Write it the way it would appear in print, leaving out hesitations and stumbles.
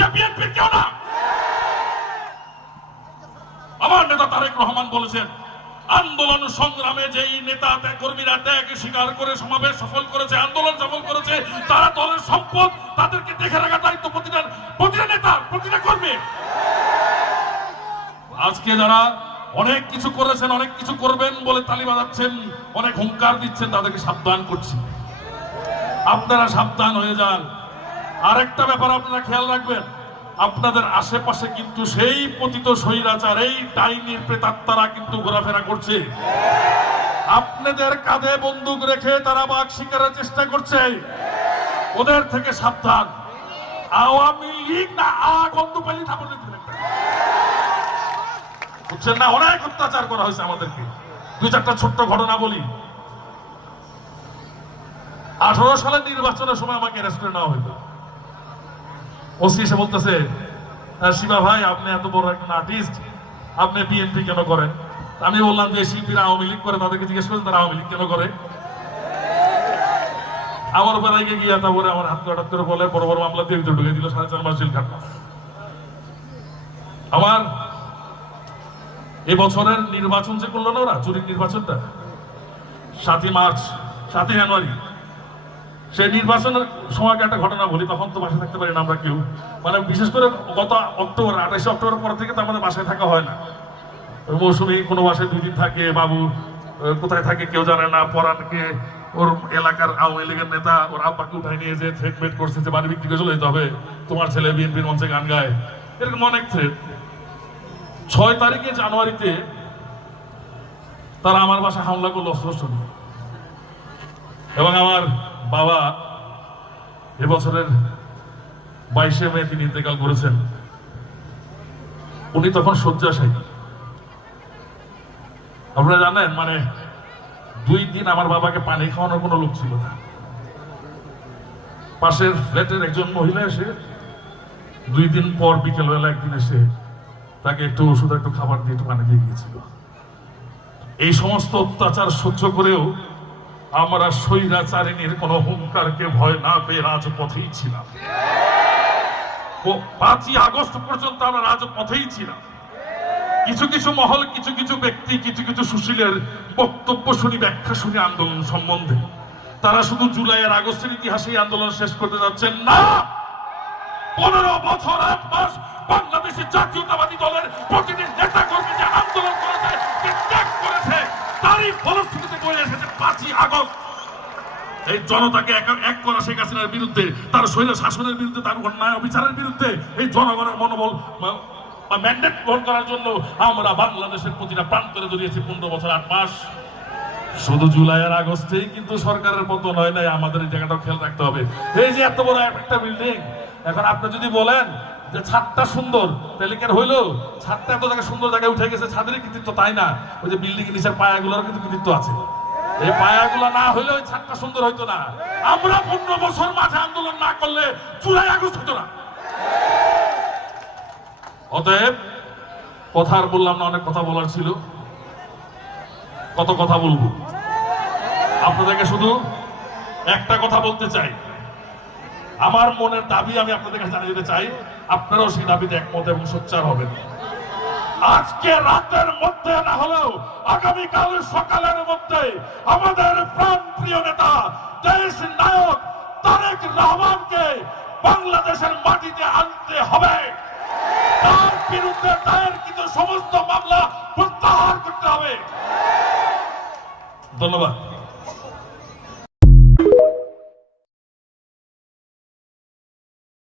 সে বিএনপির কেউ না। আমার নেতা তারেক রহমান বলেছেন, আন্দোলন সংগ্রামে যেই নেতা কর্মীরা ত্যাগ স্বীকার করে সমাবেশ সফল করেছে, আন্দোলন সফল করেছে, তারা দলের সম্পদ, তাদেরকে দেখে রাখার দায়িত্ব প্রতিটা নেতা, প্রতিটা কর্মী। আজকে যারা অনেক কিছু করেছেন, অনেক কিছু করবেন বলে তালি বাজাচ্ছেন, অনেক হুঙ্কার দিচ্ছেন, তাদেরকে সাবধান করছি, আপনারা সাবধান হয়ে যান। আরেকটা ব্যাপার আপনারা খেয়াল রাখবেন, আপনাদের আশেপাশে কিন্তু সেই পতিত স্বৈরাচার, এই ডাইনির প্রেতাত্মারা কিন্তু ঘোরাফেরা করছে। আপনাদের কাঁধে বন্দুক রেখে তারা বাঘ শিকারের চেষ্টা করছে, ওদের থেকে সাবধান। আওয়ামী লীগ না গন্ধ পেলি থাকুন, বুঝছেন না? অনেক অত্যাচার করা হয়েছে আমাদেরকে। দুই চারটা ছোট্ট ঘটনা বলি। 18 সালের নির্বাচনের সময় আমাকে অ্যারেস্ট করে নেওয়া হইতো। ওসি এসে বলতেছে, শিবা ভাই, আপনি এত বড় একজন আর্টিস্ট, আপনি বিএনপি কেন করেন? আমি বললাম যে শিল্পীরা আওয়ামী লীগ করে, তাদেরকে জিজ্ঞেস করেন তারা আওয়ামী লীগ কেন করে। আমার উপর আগে গিয়ে তারপরে আমার হাত করে বলে বড় বড় মামলা দিয়ে ঢুকে দিল, 4.5 মাস জেল খাটলাম। আমার এবছরের নির্বাচন যে করলো না ওরা, চুরির নির্বাচনটা, 7 জানুয়ারি, সেই নির্বাচনের সময় একটা ঘটনা বলি। তখন তো বাসায় থাকতে পারি না আমরা কেউ, মানে বিশেষ করে গত অক্টোবর, 28 অক্টোবর পর থেকে তো আমাদের বাসায় থাকা হয় না। মৌসুমি কোনো বাসায় 2 দিন থাকে, বাবু কোথায় থাকে কেউ জানে না। পরানকে ওর এলাকার আওয়ামী লীগের নেতা ওর আব্বাকে উঠাই নিয়ে যে থ্রেট মেট করছে যে বাড়ি বিক্রি করে চলে যেতে হবে, তোমার ছেলে বিএনপির মঞ্চে গান গায়, এরকম অনেক থ্রেট। 6 তারিখে জানুয়ারিতে তারা আমার বাসায় হামলা করলো অস্ত্র নিয়ে, এবং আমার বাবা এবছরের 22শে মে তিনি ইন্তেকাল করেছেন। উনি তখন শয্যাশায়ী। আপনারা জানেন, মানে 2 দিন আমার বাবাকে পানি খাওয়ানোর কোনো লোক ছিল না। পাশের ফ্ল্যাটের একজন মহিলা এসে 2 দিন পর বিকেলবেলা একদিন এসে তাকে একটু ওষুধ, একটু খাবার দিয়ে একটু পানি দিয়ে গিয়েছিল। এই সমস্ত অত্যাচার সহ্য করেও আমরা স্বৈরাচারিণীর কোন হুঙ্কারকে ভয় না পেয়ে রাজপথেই ছিলাম। 5ই আগস্ট পর্যন্ত আমরা রাজপথেই ছিলাম। কিছু কিছু মহল, কিছু কিছু ব্যক্তি, কিছু কিছু সুশীলের বক্তব্য শুনি, ব্যাখ্যা শুনি আন্দোলন সম্বন্ধে। তারা শুধু জুলাই আর আগস্টের ইতিহাসে আন্দোলন শেষ করতে যাচ্ছেন না। 15 বছর 8 মাস বাংলাদেশের জাতীয়তাবাদী দলের প্রতিটি নেতা কর্মী যে আন্দোলন করেছে, ত্যাগ করেছে, তারই ফলশ্রুতিতে বয়ে এসেছে 5ই আগস্ট। এই জনতাকে এক করা শেখ হাসিনার বিরুদ্ধে, তার স্বৈর শাসনের বিরুদ্ধে, তার অন্যায় অবিচারের বিরুদ্ধে এই জনগণের মনোবল ম্যান্ডেট গ্রহণ করার জন্য আমরা বাংলাদেশের প্রতিটা প্রান্তরে জড়িয়েছি 15 বছর 8 মাস। শুধু জুলাই আর আগস্টেই কিন্তু সরকারের পতন হয় নাই, আমাদের এই জায়গাটাও খেয়াল রাখতে হবে। এই যে এত বড় একটা বিল্ডিং, এখন আপনি যদি বলেন যে ছাদটা সুন্দর, তাহলে কেন হইলো? ছাদটা এত জায়গায় সুন্দর জায়গায় উঠে গেছে, ছাদেরই কৃতিত্ব তাই না? ওই যে বিল্ডিং এর নিচের পায়াগুলোর কিন্তু কৃতিত্ব আছে। এই পায়াগুলো না হইলে ওই ছাদটা সুন্দর হইতো না। আমরা 15 বছর মাঠে আন্দোলন না করলে জুলাই আগস্ট হতো না। অতএব কথা আর বললাম না, অনেক কথা বলার ছিল, কত কথা বলবো। আপনাদেরকে শুধু একটা কথা বলতে চাই, আমার মনের দাবি আমি আপনাদের কাছে জানিয়ে দিতে চাই, আপনারাও সেই দাবিতে একমত এবং সোচ্চার হবেন। আজকে রাতের মধ্যে না হলেও আগামীকাল সকালের মধ্যে আমাদের প্রাণপ্রিয় নেতা, দেশ নায়ক তারেক রহমানকে বাংলাদেশের মাটিতে আনতে হবে। তার বিরুদ্ধে দায়েরকৃত সমস্ত মামলা প্রত্যাহার করতে হবে। ধন্যবাদ।